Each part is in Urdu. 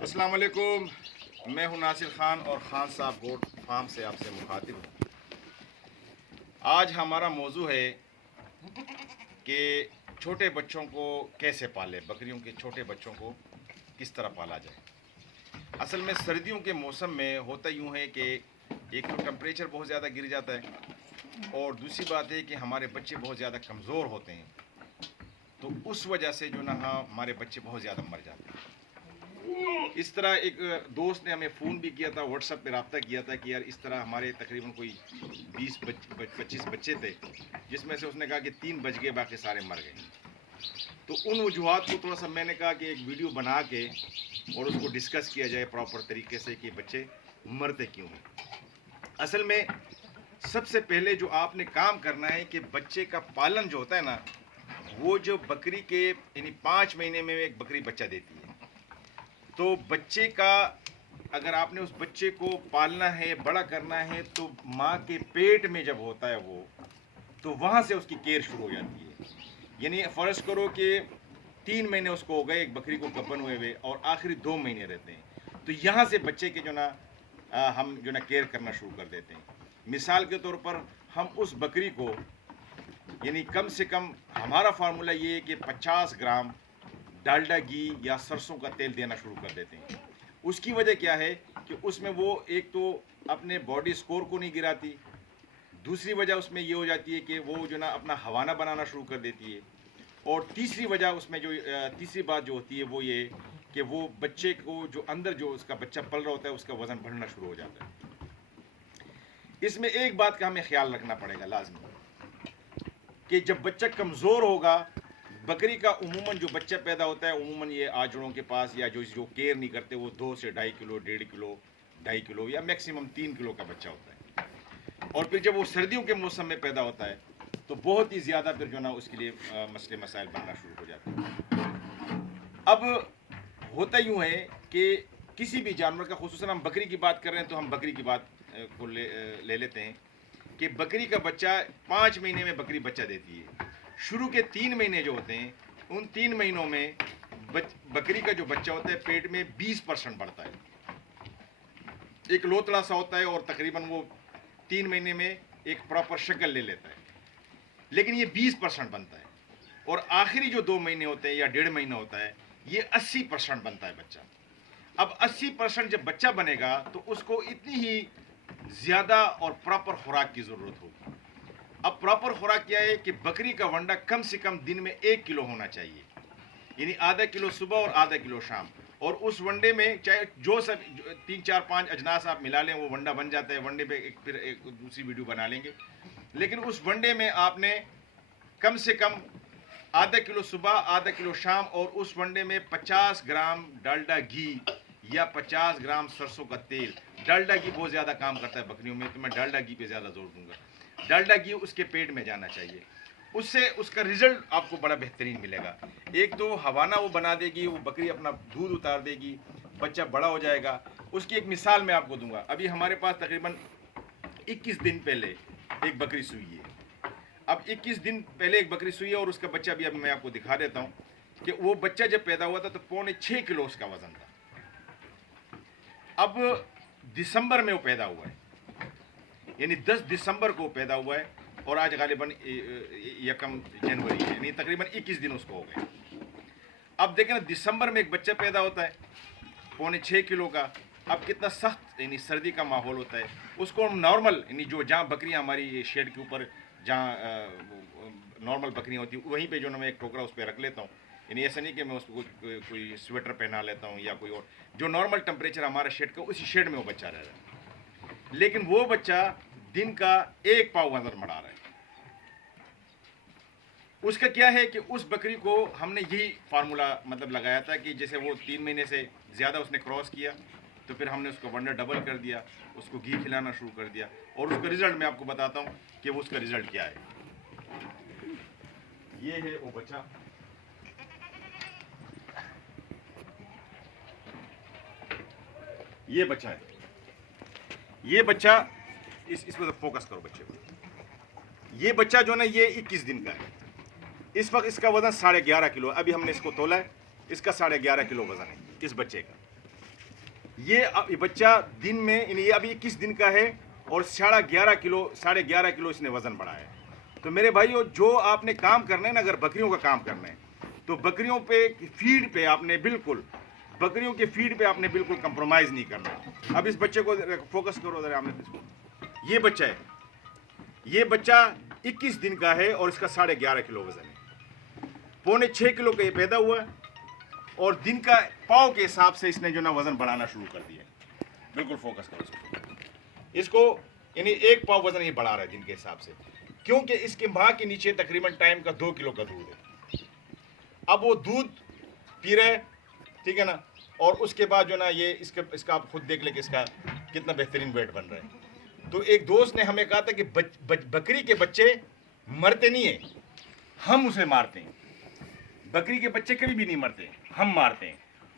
السلام علیکم، میں ہوں ناصر خان اور خان صاحب گوٹ فارم سے آپ سے مخاطب ہوں۔ آج ہمارا موضوع ہے کہ چھوٹے بچوں کو کیسے پالے، بکریوں کے چھوٹے بچوں کو کس طرح پالا جائے۔ اصل میں سردیوں کے موسم میں ہوتا یوں ہے کہ ایک تو ٹمپریچر بہت زیادہ گر جاتا ہے اور دوسری بات ہے کہ ہمارے بچے بہت زیادہ کمزور ہوتے ہیں، تو اس وجہ سے جو نا ہمارے بچے بہت زیادہ مر جاتے ہیں۔ اس طرح ایک دوست نے ہمیں فون بھی کیا تھا، واٹس ایپ پہ رابطہ کیا تھا کہ یار اس طرح ہمارے تقریباً کوئی 20-25 بچے تھے، جس میں سے اس نے کہا کہ 3 بچ گئے، باقی سارے مر گئے۔ تو ان وجوہات کو تھوڑا سا میں نے کہا کہ ایک ویڈیو بنا کے اور اس کو ڈسکس کیا جائے پراپر طریقے سے کہ بچے مرتے کیوں ہیں۔ اصل میں سب سے پہلے جو آپ نے کام کرنا ہے کہ بچے کا پالن جو ہوتا ہے نا، وہ جو بکری کے یعنی 5 مہینے میں ایک بکری بچہ دیتی ہے، تو بچے کا اگر آپ نے اس بچے کو پالنا ہے، بڑا کرنا ہے، تو ماں کے پیٹ میں جب ہوتا ہے وہ، تو وہاں سے اس کی کیئر شروع ہو جاتی ہے۔ یعنی فرض کرو کہ 3 مہینے اس کو ہو گئے ایک بکری کو گپن ہوئے اور آخری 2 مہینے رہتے ہیں، تو یہاں سے بچے کے جو نا ہم جو نا کیئر کرنا شروع کر دیتے ہیں۔ مثال کے طور پر ہم اس بکری کو یعنی کم سے کم ہمارا فارمولہ یہ ہے کہ 50 گرام ڈالڈا گھی یا سرسوں کا تیل دینا شروع کر دیتے ہیں۔ اس کی وجہ کیا ہے کہ اس میں وہ ایک تو اپنے باڈی سکور کو نہیں گراتی، دوسری وجہ اس میں یہ ہو جاتی ہے کہ وہ جو نا اپنا ہوانہ بنانا شروع کر دیتی ہے، اور تیسری وجہ اس میں جو تیسری بات جو ہوتی ہے وہ یہ کہ وہ بچے کو جو اندر جو اس کا بچہ پل رہا ہوتا ہے اس کا وزن بڑھنا شروع ہو جاتا ہے۔ اس میں ایک بات کا ہمیں خیال رکھنا پڑے گا لازمی، کہ جب بچہ کمزور ہوگا، بکری کا عموماً جو بچہ پیدا ہوتا ہے عموماً یہ آجڑوں کے پاس یا جو کیئر نہیں کرتے وہ 2 سے 2.5 کلو، 1.5 کلو، 2.5 کلو یا میکسیمم 3 کلو کا بچہ ہوتا ہے، اور پھر جب وہ سردیوں کے موسم میں پیدا ہوتا ہے تو بہت ہی زیادہ پھر جو نا اس کے لیے مسئلے مسائل بننا شروع ہو جاتے ہیں۔ اب ہوتا یوں ہے کہ کسی بھی جانور کا، خصوصاً ہم بکری کی بات کر رہے ہیں تو ہم بکری کی بات کو لے لیتے ہیں کہ بکری کا بچہ 5 مہینے میں بکری بچہ دیتی ہے۔ شروع کے 3 مہینے جو ہوتے ہیں ان 3 مہینوں میں بکری کا جو بچہ ہوتا ہے پیٹ میں 20% بڑھتا ہے، ایک لوتڑا سا ہوتا ہے اور تقریباً وہ 3 مہینے میں ایک پراپر شکل لے لیتا ہے، لیکن یہ 20% بنتا ہے، اور آخری جو 2 مہینے ہوتے ہیں یا 1.5 مہینہ ہوتا ہے یہ 80% بنتا ہے بچہ۔ اب 80% جب بچہ بنے گا تو اس کو اتنی ہی زیادہ اور پراپر خوراک کی ضرورت ہوگی۔ اب پراپر خوراک کیا ہے کہ بکری کا ونڈا کم سے کم دن میں 1 کلو ہونا چاہیے، یعنی آدھا کلو صبح اور آدھا کلو شام، اور اس ونڈے میں چاہے جو سب 3 4 5 اجناس آپ ملا لیں وہ ونڈا بن جاتا ہے۔ ونڈے پہ پھر ایک دوسری ویڈیو بنا لیں گے، لیکن اس ونڈے میں آپ نے کم سے کم آدھا کلو صبح، آدھا کلو شام، اور اس ونڈے میں 50 گرام ڈالڈا گھی یا 50 گرام سرسوں کا تیل۔ ڈالڈا گھی بہت زیادہ کام کرتا ہے بکریوں میں، تو میں ڈالڈا گھی پہ زیادہ زور دوں گا۔ ڈالڈا گھی اس کے پیٹ میں جانا چاہیے، اس سے اس کا رزلٹ آپ کو بڑا بہترین ملے گا۔ ایک تو ہوانہ وہ بنا دے گی، وہ بکری اپنا دودھ اتار دے گی، بچہ بڑا ہو جائے گا۔ اس کی ایک مثال میں آپ کو دوں گا، ابھی ہمارے پاس تقریباً 21 دن پہلے ایک بکری سوئی ہے۔ اب 21 دن پہلے ایک بکری سوئی ہے اور اس کا بچہ بھی ابھی میں آپ کو دکھا دیتا ہوں کہ وہ بچہ جب پیدا ہوا تھا تو 6.25 کلو اس کا وزن تھا۔ اب دسمبر میں وہ پیدا ہوا ہے، یعنی 10 دسمبر کو پیدا ہوا ہے، اور آج غالباً 1 جنوری ہے، یعنی تقریباً 21 دن اس کو ہو گئے۔ اب دیکھیں نا، دسمبر میں ایک بچہ پیدا ہوتا ہے 6.25 کلو کا، اب کتنا سخت یعنی سردی کا ماحول ہوتا ہے، اس کو ہم نارمل یعنی جو جہاں بکریاں ہماری شیڈ کے اوپر جہاں نارمل بکریاں ہوتی ہیں وہیں پہ جو نا میں ایک ٹوکرا اس پہ رکھ لیتا ہوں، یعنی ایسا نہیں کہ میں اس کو کوئی سویٹر پہنا لیتا ہوں یا کوئی اور، جو نارمل ٹمپریچر ہمارا شیڈ کا اسی شیڈ میں وہ بچہ رہ رہا ہے، لیکن وہ بچہ دن کا 1 پاؤ وزن بڑھا رہا ہے۔ اس کا کیا ہے کہ اس بکری کو ہم نے یہی فارمولہ مطلب لگایا تھا کہ جیسے وہ 3 مہینے سے زیادہ اس نے کراس کیا تو پھر ہم نے اس کو ونڈر ڈبل کر دیا، اس کو گھی کھلانا شروع کر دیا، اور اس کا رزلٹ میں آپ کو بتاتا ہوں کہ وہ اس کا رزلٹ کیا ہے۔ یہ ہے وہ بچہ، یہ بچہ ہے، یہ بچہ اس پہ فوکس کرو بچے کو۔ یہ بچہ جو نا یہ 21 دن کا ہے، اس وقت اس کا وزن 11.5 کلو، ابھی ہم نے اس کو تولا ہے، اس کا 11.5 کلو وزن ہے اس بچے کا۔ یہ بچہ دن میں یہ ابھی 21 دن کا ہے اور 11.5 کلو اس نے وزن بڑھایا ہے. تو میرے بھائیو جو آپ نے کام کرنا ہے نا, اگر بکریوں کا کام کرنا ہے تو بکریوں پہ فیڈ پہ آپ نے بالکل بکریوں کے فیڈ پہ آپ نے بالکل کمپرومائز نہیں کرنا. اب اس بچے کو فوکس کرو ذرا. یہ بچہ ہے, یہ بچہ 21 دن کا ہے اور اس کا 11.5 کلو وزن ہے. 5.25 کلو کا یہ پیدا ہوا ہے اور دن کا پاؤ کے حساب سے اس نے جو نا وزن بڑھانا شروع کر دیا ہے. بالکل فوکس کرو اس کو, یعنی 1 پاؤ وزن یہ بڑھا رہا ہے دن کے حساب سے, کیونکہ اس کے ماں کے نیچے تقریباً ٹائم کا 2 کلو کا دودھ ہے. اب وہ دودھ پی رہے, ٹھیک ہے نا, اور اس کے بعد جو نا یہ اس کا آپ خود دیکھ لیں کہ اس کا کتنا بہترین ویٹ بن رہا ہے. تو ایک دوست نے ہمیں کہا تھا کہ بکری کے بچے مرتے نہیں ہیں, ہم اسے مارتے ہیں. بکری کے بچے کبھی بھی نہیں مرتے, ہم مارتے ہیں.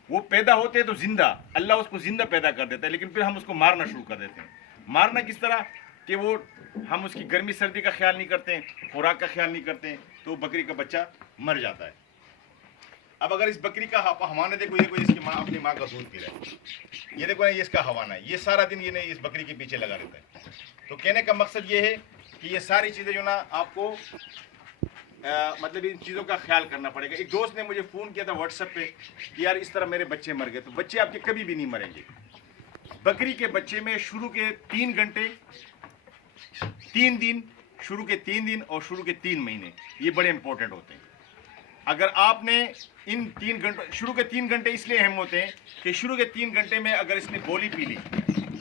وہ پیدا ہوتے ہیں تو زندہ, اللہ اس کو زندہ پیدا کر دیتا ہے, لیکن پھر ہم اس کو مارنا شروع کر دیتے ہیں. مارنا کس طرح کہ وہ ہم اس کی گرمی سردی کا خیال نہیں کرتے ہیں, خوراک کا خیال نہیں کرتے ہیں, تو بکری کا بچہ مر جاتا ہے. اب اگر اس بکری کا حوانہ دیکھو, یہ کوئی اس کی ماں اپنی ماں کا دودھ پی رہا ہے, یہ دیکھو نا, یہ اس کا حوانہ ہے, یہ سارا دن یہ نہیں اس بکری کے پیچھے لگا رہتا ہے. تو کہنے کا مقصد یہ ہے کہ یہ ساری چیزیں جو نا آپ کو مطلب ان چیزوں کا خیال کرنا پڑے گا. ایک دوست نے مجھے فون کیا تھا واٹس ایپ پہ کہ یار اس طرح میرے بچے مر گئے. تو بچے آپ کے کبھی بھی نہیں مریں گے. بکری کے بچے میں شروع کے 3 گھنٹے 3 دن, شروع کے 3 دن اور شروع کے 3 مہینے یہ بڑے امپورٹنٹ ہوتے ہیں. اگر آپ نے ان 3 گھنٹوں, شروع کے 3 گھنٹے اس لیے اہم ہوتے ہیں کہ شروع کے 3 گھنٹے میں اگر اس نے گولی پی لی,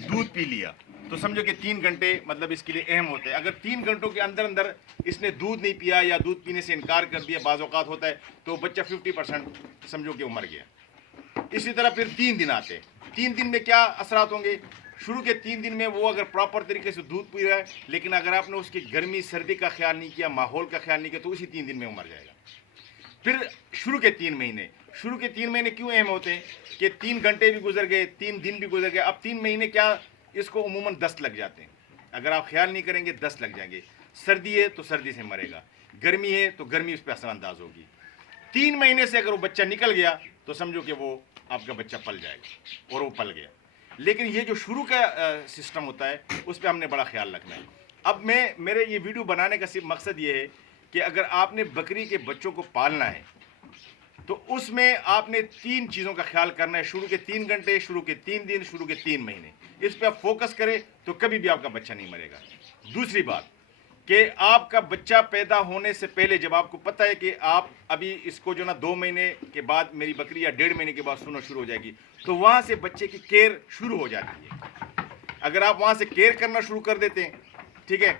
دودھ پی لیا, تو سمجھو کہ 3 گھنٹے مطلب اس کے لیے اہم ہوتے ہیں. اگر 3 گھنٹوں کے اندر اس نے دودھ نہیں پیا یا دودھ پینے سے انکار کر دیا, بعض اوقات ہوتا ہے, تو بچہ 50% سمجھو کہ وہ مر گیا. اسی طرح پھر 3 دن آتے ہیں. 3 دن میں کیا اثرات ہوں گے؟ شروع کے 3 دن میں وہ اگر پراپر طریقے سے دودھ پی رہا ہے, لیکن اگر آپ نے اس کی گرمی سردی کا خیال نہیں کیا, ماحول کا خیال نہیں کیا, تو اسی 3 دن میں وہ مر جائے گا. پھر شروع کے 3 مہینے کیوں اہم ہوتے ہیں کہ 3 گھنٹے بھی گزر گئے, 3 دن بھی گزر گئے, اب 3 مہینے کیا اس کو عموماً دست لگ جاتے ہیں. اگر آپ خیال نہیں کریں گے دست لگ جائیں گے. سردی ہے تو سردی سے مرے گا, گرمی ہے تو گرمی اس پہ اثر انداز ہوگی. 3 مہینے سے اگر وہ بچہ نکل گیا تو سمجھو کہ وہ آپ کا بچہ پل جائے گا, اور وہ پل گیا. لیکن یہ جو شروع کا سسٹم ہوتا ہے اس پہ ہم نے بڑا خیال رکھنا ہے. اب میرے یہ ویڈیو بنانے کا صرف مقصد یہ ہے کہ اگر آپ نے بکری کے بچوں کو پالنا ہے تو اس میں آپ نے 3 چیزوں کا خیال کرنا ہے. شروع کے 3 گھنٹے, شروع کے 3 دن, شروع کے 3 مہینے, اس پہ آپ فوکس کریں تو کبھی بھی آپ کا بچہ نہیں مرے گا. دوسری بات کہ آپ کا بچہ پیدا ہونے سے پہلے جب آپ کو پتہ ہے کہ آپ ابھی اس کو جو نا 2 مہینے کے بعد میری بکری یا 1.5 مہینے کے بعد سونا شروع ہو جائے گی, تو وہاں سے بچے کی کیئر شروع ہو جاتی ہے. اگر آپ وہاں سے کیئر کرنا شروع کر دیتے ہیں, ٹھیک ہے,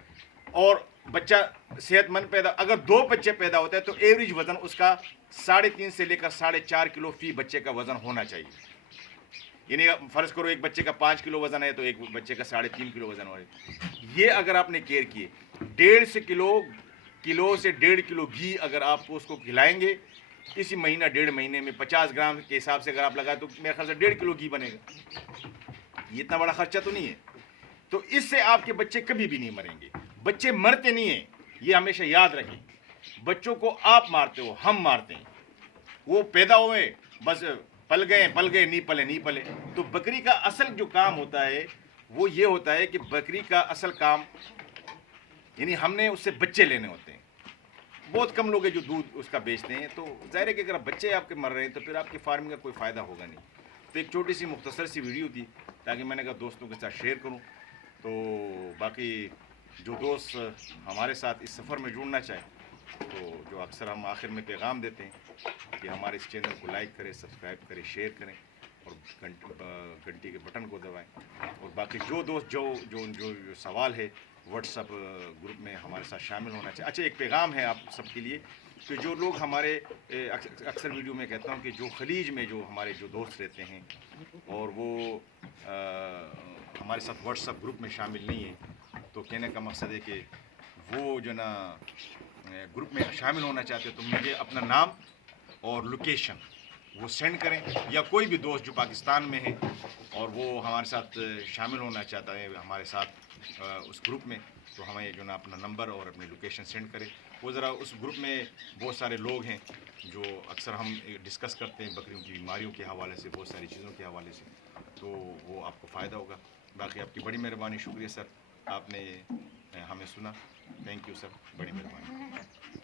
اور بچہ صحت مند پیدا, اگر 2 بچے پیدا ہوتے ہیں تو ایوریج وزن اس کا 3.5 سے لے کر 4.5 کلو فی بچے کا وزن ہونا چاہیے. یعنی فرض کرو ایک بچے کا 5 کلو وزن ہے تو ایک بچے کا 3.5 کلو وزن ہو. یہ اگر آپ نے کیئر کیے, 1.5 کلو سے 1.5 کلو گھی اگر آپ کو اس کو کھلائیں گے اسی مہینہ 1.5 مہینے میں 50 گرام کے حساب سے اگر آپ لگائیں تو میرے خیال سے 1.5 کلو گھی بنے گا. یہ اتنا بڑا خرچہ تو نہیں ہے. تو اس سے آپ کے بچے کبھی بھی نہیں مریں گے. بچے مرتے نہیں ہیں, یہ ہمیشہ یاد رکھیں. بچوں کو آپ مارتے ہو, ہم مارتے ہیں. وہ پیدا ہوئے بس پل گئے نہیں پلے. تو بکری کا اصل جو کام ہوتا ہے وہ یہ ہوتا ہے کہ بکری کا اصل کام یعنی ہم نے اس سے بچے لینے ہوتے ہیں. بہت کم لوگ ہیں جو دودھ اس کا بیچتے ہیں. تو ظاہر ہے کہ اگر بچے آپ کے مر رہے ہیں تو پھر آپ کی فارمنگ کا کوئی فائدہ ہوگا نہیں. تو ایک چھوٹی سی مختصر سی ویڈیو تھی تاکہ میں نے کہا دوستوں کے ساتھ شیئر کروں. تو باقی جو دوست ہمارے ساتھ اس سفر میں جڑنا چاہیں تو جو اکثر ہم آخر میں پیغام دیتے ہیں کہ ہمارے اس چینل کو لائک کریں, سبسکرائب کریں, شیئر کریں اور گھنٹی کے بٹن کو دبائیں. اور باقی جو دوست جو سوال ہے واٹس ایپ گروپ میں ہمارے ساتھ شامل ہونا چاہیے. اچھا ایک پیغام ہے آپ سب کے لیے کہ جو لوگ ہمارے اکثر ویڈیو میں کہتا ہوں کہ جو خلیج میں جو ہمارے جو دوست رہتے ہیں اور وہ ہمارے ساتھ واٹس ایپ گروپ میں شامل نہیں ہیں, تو کہنے کا مقصد ہے کہ وہ جو نا گروپ میں شامل ہونا چاہتے ہیں تو مجھے اپنا نام اور لوکیشن وہ سینڈ کریں, یا کوئی بھی دوست جو پاکستان میں ہے اور وہ ہمارے ساتھ شامل ہونا چاہتا ہے ہمارے ساتھ اس گروپ میں, تو تو ہمیں جو نا اپنا نمبر اور اپنی لوکیشن سینڈ کرے. وہ ذرا اس گروپ میں بہت سارے لوگ ہیں جو اکثر ہم ڈسکس کرتے ہیں بکریوں کی بیماریوں کے حوالے سے, بہت ساری چیزوں کے حوالے سے, تو وہ آپ کو فائدہ ہوگا. باقی آپ کی بڑی مہربانی, شکریہ سر, آپ نے ہمیں سنا. تھینک یو سر, بڑی مہربانی.